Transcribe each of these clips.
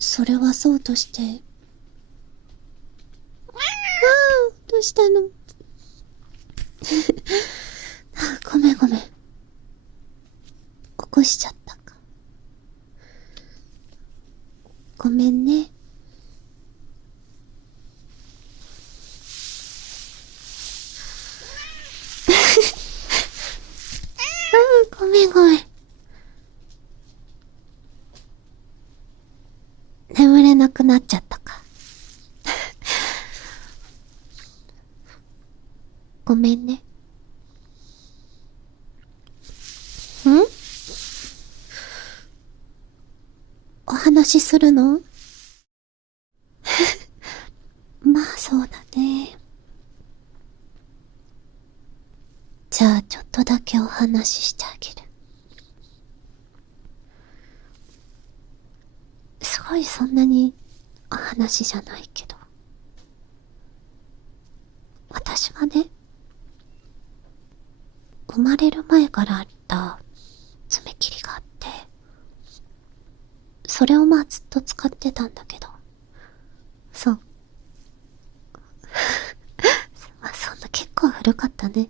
それはそうとして。どうしたの？ごめんごめん。起こしちゃったか。ごめんね。ごめんごめん。眠れなくなっちゃったか。ごめんね。お話しするの？まあそうだね。じゃあちょっとだけお話ししてあげる。すごいそんなにお話じゃないけど。私はね、生まれる前からあった爪切りがあって、それをまあずっと使ってたんだけど。そう。まあそんな結構古かったね。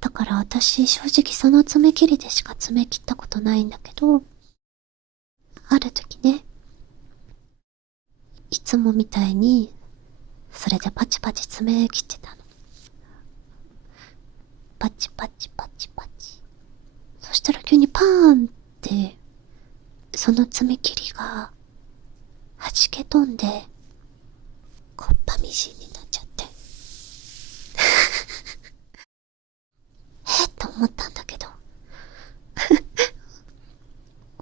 だから私正直その爪切りでしか爪切ったことないんだけど、ある時ね、いつもみたいに、それでパチパチ爪切ってたの。パチパチパチパチ。そしたら急にパーンって、その爪切りが、弾け飛んで、こっぱみじんになっちゃって。と思ったんだけど。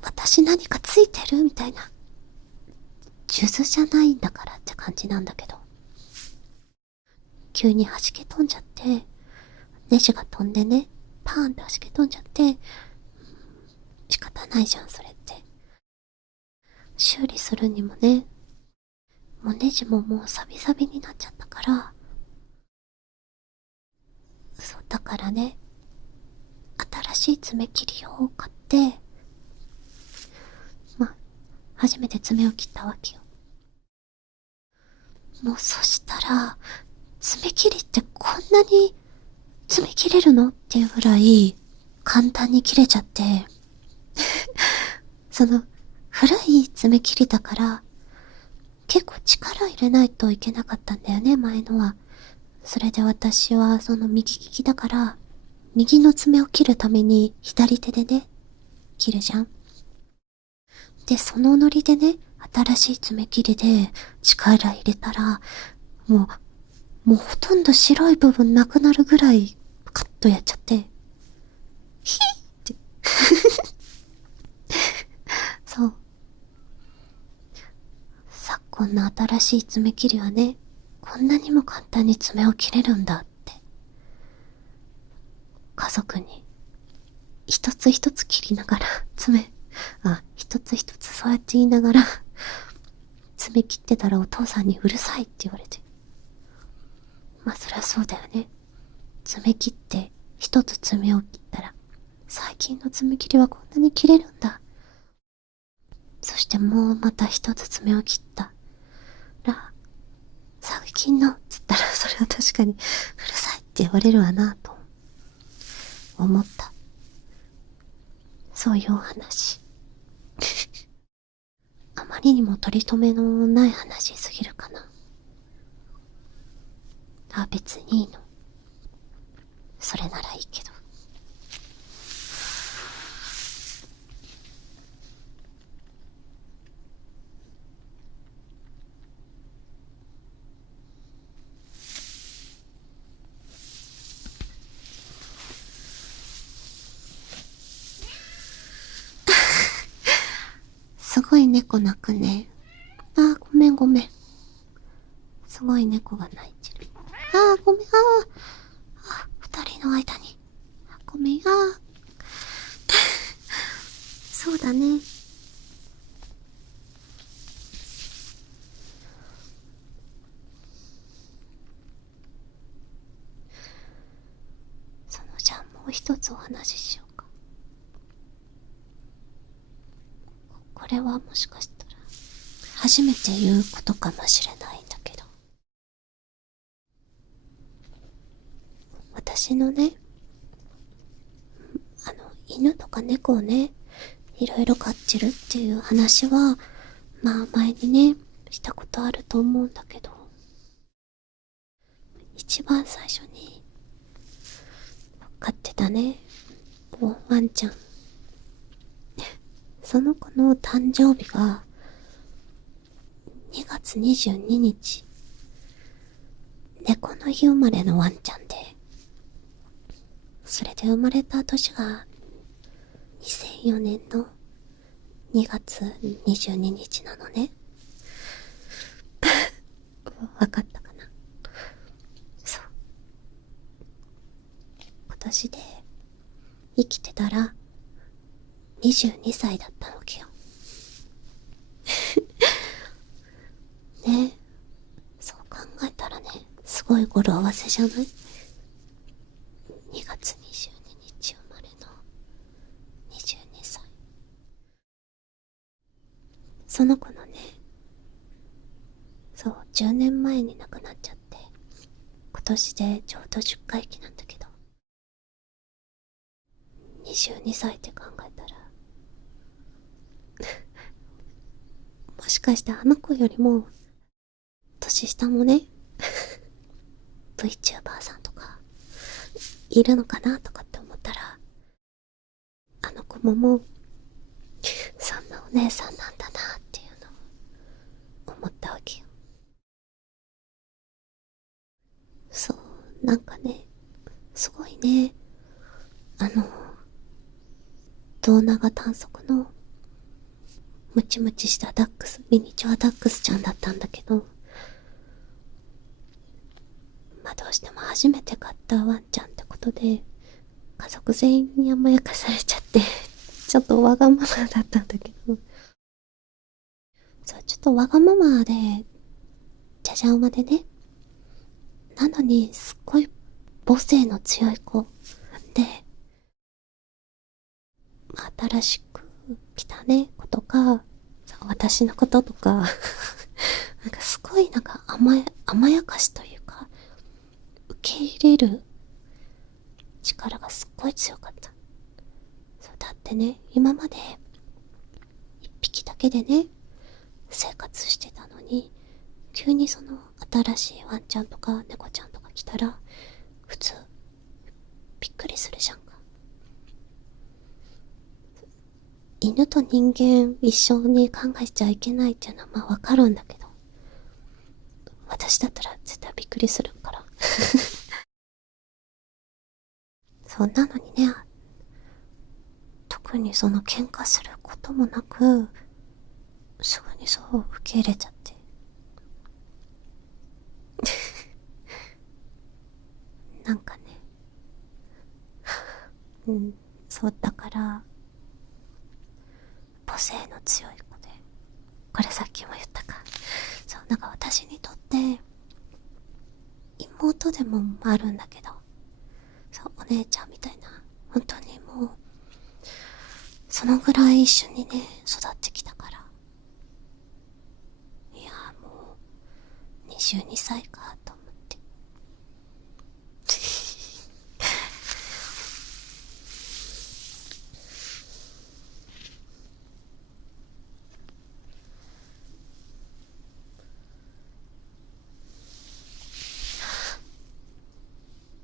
私何かついてるみたいな。数珠じゃないんだからって感じなんだけど。急に弾け飛んじゃって、ネジが飛んでね、パーンって弾け飛んじゃって、仕方ないじゃん、それって。修理するにもね、もうネジももうサビサビになっちゃったから、そう、だからね、新しい爪切りを買って、まあ、初めて爪を切ったわけよ。もうそしたら、爪切りってこんなに爪切れるのっていうぐらい簡単に切れちゃって、その古い爪切りだから結構力入れないといけなかったんだよね、前のは。それで私はその右利きだから、右の爪を切るために左手でね、切るじゃん。で、そのノリでね、新しい爪切りで力入れたら、ももうほとんど白い部分なくなるぐらいカッとやっちゃって、ヒーって。そう。昨今の新しい爪切りはね、こんなにも簡単に爪を切れるんだって。家族に、一つ一つ切りながら、一つ一つそうやって言いながら、爪切ってたらお父さんにうるさいって言われて。まあそりゃそうだよね。爪切って、一つ爪を切ったら、最近の爪切りはこんなに切れるんだ。そしてもうまた一つ爪を切ったら、最近のっつったらそれは確かにうるさいって言われるわなと思った。そういうお話。あまりにも取り留めのない話すぎるかな。別にいいの。それならいいけど。すごい猫鳴くね。ごめんごめん。すごい猫が鳴いてる。ごめん。二人の間に。ごめん。そうだね。じゃあもう一つお話ししようか。これはもしかした初めて言うことかもしれないんだけど、私のね、犬とか猫をね、いろいろ飼ってるっていう話は、まあ前にね、したことあると思うんだけど、一番最初に飼ってたね、ワンちゃん。その子の誕生日が2月22日。猫の日生まれのワンちゃんで、それで生まれた年が2004年の2月22日なのね。わかったかな。そう。今年で生きてたら22歳だったわけよ。ねえ、そう考えたらね、すごい語呂合わせじゃない？ 2 月22日生まれの22歳。その子のね、そう、10年前に亡くなっちゃって、今年でちょうど10回忌なんだけど、22歳って考えたら、もしかしてあの子よりも年下もねVTuber さんとかいるのかなとかって思ったら、あの子ももうそんなお姉さんなんだなっていうのを思ったわけよ。そう、なんかね、すごいね、胴長短足のムチムチしたダックス、ミニチュアダックスちゃんだったんだけど、まあどうしても初めて飼ったワンちゃんってことで、家族全員に甘やかされちゃってちょっとわがままだったんだけど、そう、ちょっとわがままで、じゃじゃ馬でね、なのにすっごい母性の強い子で、新しく来たね子とか、私のこととかなんかすごいなんか甘やかしというか、受け入れる力がすっごい強かった。そうだってね、今まで一匹だけでね生活してたのに、急にその新しいワンちゃんとか猫ちゃんとか来たら普通びっくりするじゃんか。犬と人間一緒に考えちゃいけないっていうのはまあわかるんだけど、私だったら絶対びっくりするからそんなのにね、特にその喧嘩することもなく、すぐにそう受け入れちゃってなんかね、うん、そうだから母性の強い子で、これさっきも言ったか。そう、なんか私にとって妹でもあるんだけど、そう、お姉ちゃんみたいな、本当にもうそのぐらい一緒にね育ってきたから、いやもう22歳かと思って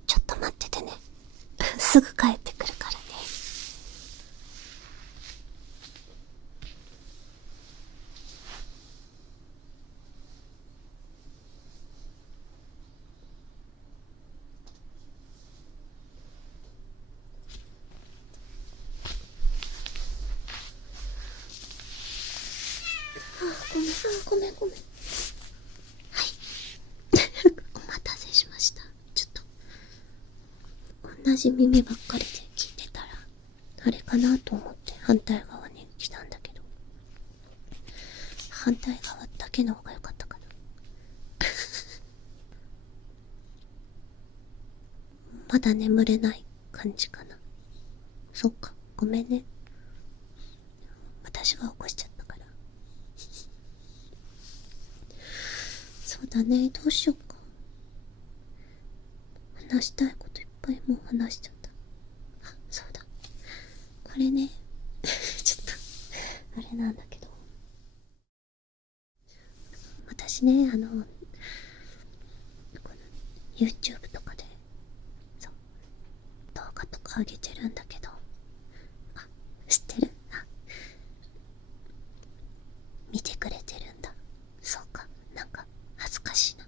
ちょっと待っててねすぐ帰ってくるからね。ごめんごめん。はいお待たせしました。ちょっと同じ耳ばっかりで聞いてたらあれかなと思って反対側に来たんだけど、反対側だけの方が良かったかなまだ眠れない感じかな。そっか、ごめんね、私が起こしちゃったから。そうだね、どうしよっか。話したいこといっぱいもう話しちゃった。あ、そうだ。これね、ちょっと、あれなんだけど。私ね、この YouTube とかで、そう、動画とか上げてるんだけど、あ、知ってる？あ、見てくれてるんだ。そうか、なんか、恥ずかしいな。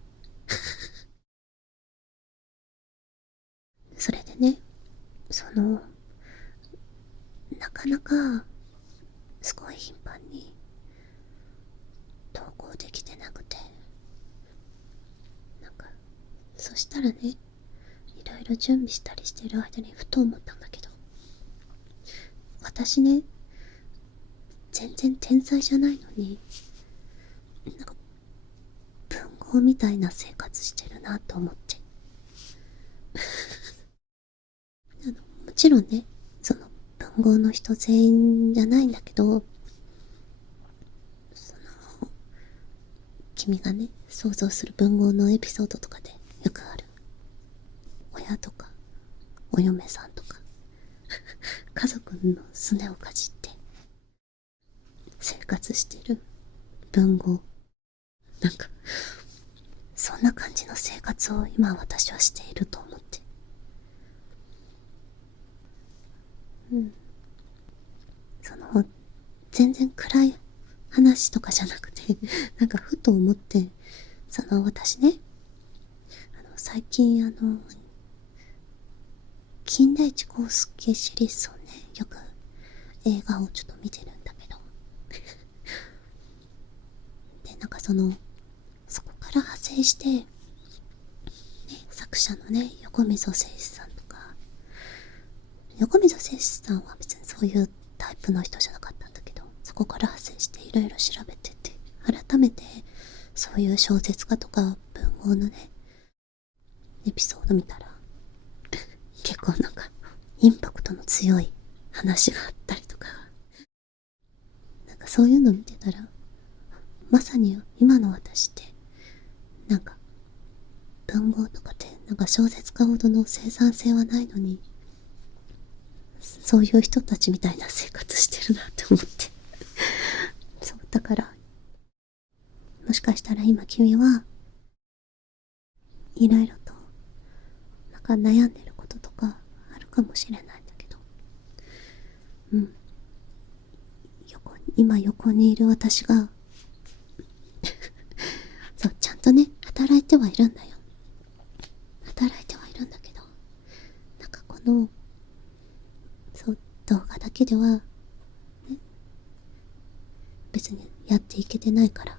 それでね、なかなか、すごい頻繁に投稿できてなくて、なんか、そしたらね、いろいろ準備したりしてる間にふと思ったんだけど、私ね、全然天才じゃないのに、なんか文豪みたいな生活してるなと思って。もちろんね、その文豪の人全員じゃないんだけど、その君がね想像する文豪のエピソードとかでよくある親とかお嫁さんとか家族のすねをかじって生活してる文豪、なんかそんな感じの生活を今私はしていると思って。うん。その全然暗い話とかじゃなくてなんかふと思って、私ね、最近金田一耕助シリーズをね、よく映画をちょっと見てるんだけどで、なんかそこから派生して、ね、作者のね、横溝正史さんとか、横溝正史さんは別にそういうタイプの人じゃなかったんだけど、そこから派生していろいろ調べてて、改めてそういう小説家とか文豪のね、エピソード見たら、結構なんか、インパクトの強い話があったりとか、なんかそういうの見てたら、まさに今の私って、なんか、文豪とかって、なんか小説家ほどの生産性はないのに、そういう人たちみたいな生活してるなって思って。そう、だから、もしかしたら今君は、いろいろと、なんか悩んでることとかあるかもしれないんだけど、うん。今横にいる私が、そう、ちゃんとね、働いてはいるんだよ。働いてはいるんだけど、なんかそう、動画だけでは、ね、別にやっていけてないから。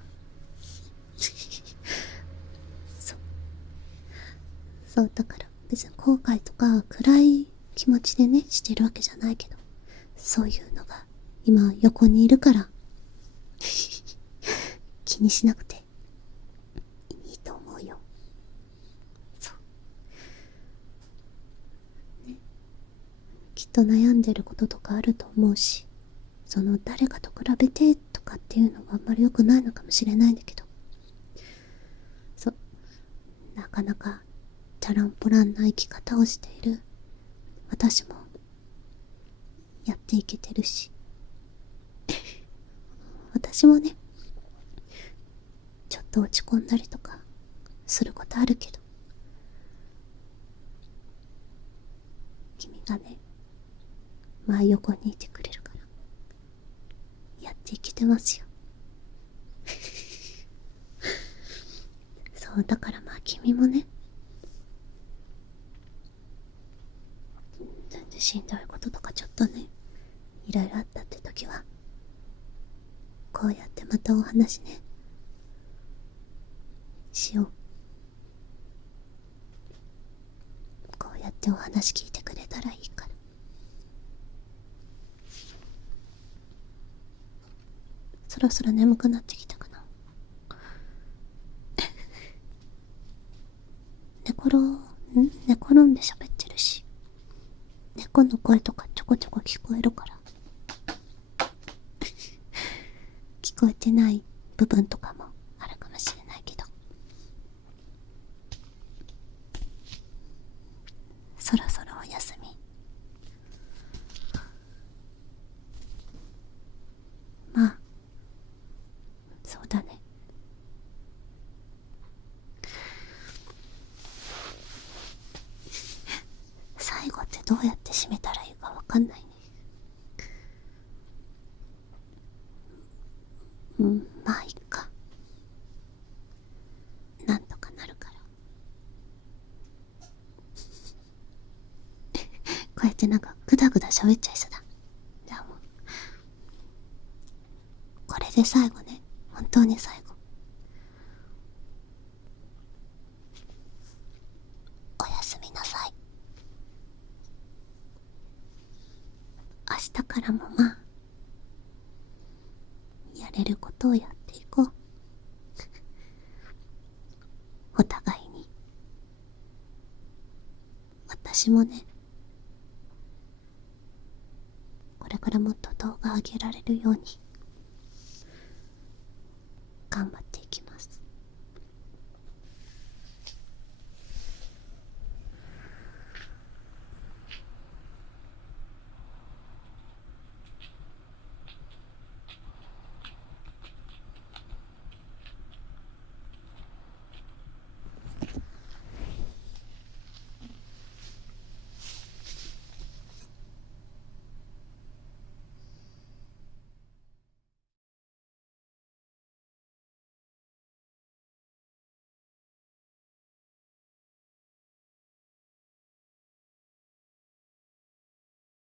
そう。そう、だから別に後悔とか暗い気持ちでね、してるわけじゃないけど、そういうのが今横にいるから気にしなくていいと思うよ。そう。ね。きっと悩んでることとかあると思うし、誰かと比べてとかっていうのはあんまり良くないのかもしれないんだけど、そう、なかなかチャランポランな生き方をしている私もやっていけてるし私もね、ちょっと落ち込んだりとかすることあるけど、君がね、まあ横にいてくれるからやっていけてますよ。そう、だからまあ君もね、全然しんどいこととかちょっとね、いろいろあったって時は、こうやってまたお話ね、しよう。こうやってお話聞いてくれたらいいから。そろそろ眠くなってきたかな。寝転んで喋ってるし、猫の声とかちょこちょこ聞こえるから聞こえてない部分とかもあるかもしれないけど、そうだね。最後ってどうやって締めたらいいかわかんないね。まあいっか。なんとかなるから。こうやってなんかグダグダ喋っちゃいそうだ。じゃあもうこれで最後ね。本当に最後。おやすみなさい。明日からもまあやれることをやっていこう。お互いに。私もね、これからもっと動画上げられるように頑張って